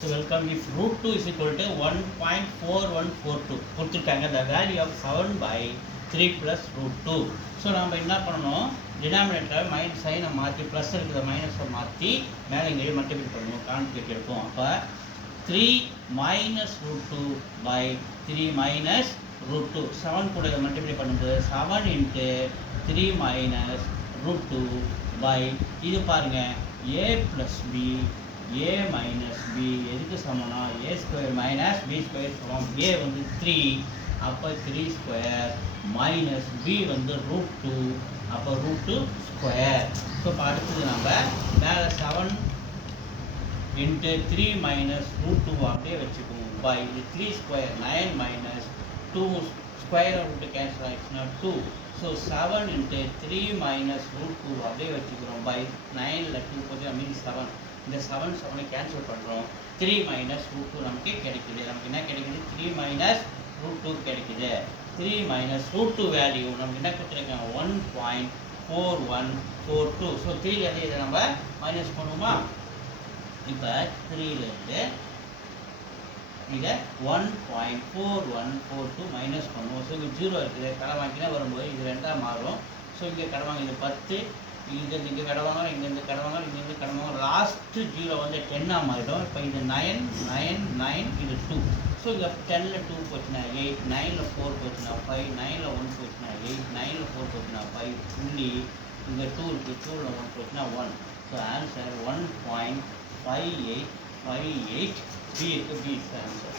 So welcome. If root 2 is equal to 1.4142 கொடுத்துருக்காங்க the value of 7 by 3 plus root 2. So நம்ம என்ன பண்ணணும், denominator minus சைனை மாற்றி ப்ளஸ் இருக்கிற மைனஸை மாற்றி மேலே இங்கே மல்டிபிள் பண்ணணும், கான்பிகேட் எடுப்போம். அப்போ 3 minus root 2 by 3 minus root 2 7 கூட மல்டிப்ளை பண்ணும்போது 7 into 3 minus root 2 by இது பாருங்கள் a plus b a minus b எதுக்கு சமம்னா a square minus b square சமம். a வந்து 3 அப்போ 3 ஸ்கொயர் மைனஸ் b வந்து ரூட் 2 அப்போ ரூட் 2 ஸ்கொயர். ஸோ இப்போ அடுத்தது நம்ம மேலே 7 இன்ட்டு 3 மைனஸ் ரூட் 2 அப்படியே வச்சுக்குவோம் பை இது 3 square 9 minus 2 square root cancel ஆகிடுச்சுன்னா 2. ஸோ 7 இன்ட்டு 3 மைனஸ் ரூட் 2 அப்படியே வச்சுக்கிறோம் பை 9ல் 2 போட்டு மீன் 7. இந்த 7 கேன்சல் பண்ணுறோம். 3 மைனஸ் ரூட் 2 நமக்கு கிடைக்குது. நமக்கு என்ன கிடைக்குது, 3 மைனஸ் ரூட் 2 கிடைக்குது. 3 மைனஸ் ரூட் 2 வேல்யூ நமக்கு என்ன கொடுத்துருக்காங்க 1.4142. ஸோ 3லேருந்து இதை நம்ம மைனஸ் பண்ணுவோமா. இப்போ 3லேருந்து இதை 1.4142 மைனஸ் பண்ணுவோம். ஸோ இங்கே 0 இருக்குது, கடை வாங்கினா வரும்போது இது 2ஆக மாறும். ஸோ இங்கே கடை வாங்க இது 10, இங்கேருந்து இங்கே கடை வாங்க, இங்கேருந்து கடை வாங்க, இங்கேருந்து கடை வாங்க, லாஸ்ட்டு 0 வந்து 10ஆக மாறிடும். இப்போ இது 9 9 9 இது 2. ஸோ இங்கே 10ல் 2 போச்சுன்னா 8, 9ல் 4 போச்சுன்னா 5, 9ல் 1 போச்சுன்னா 8, 9ல் 4 போச்சுன்னா 5 புள்ளி இங்கே 2 இருக்குது, 2ல் 1 போச்சுன்னா 1. ஸோ ஆன்சர் 1.5858 B இருக்குது. B is the answer.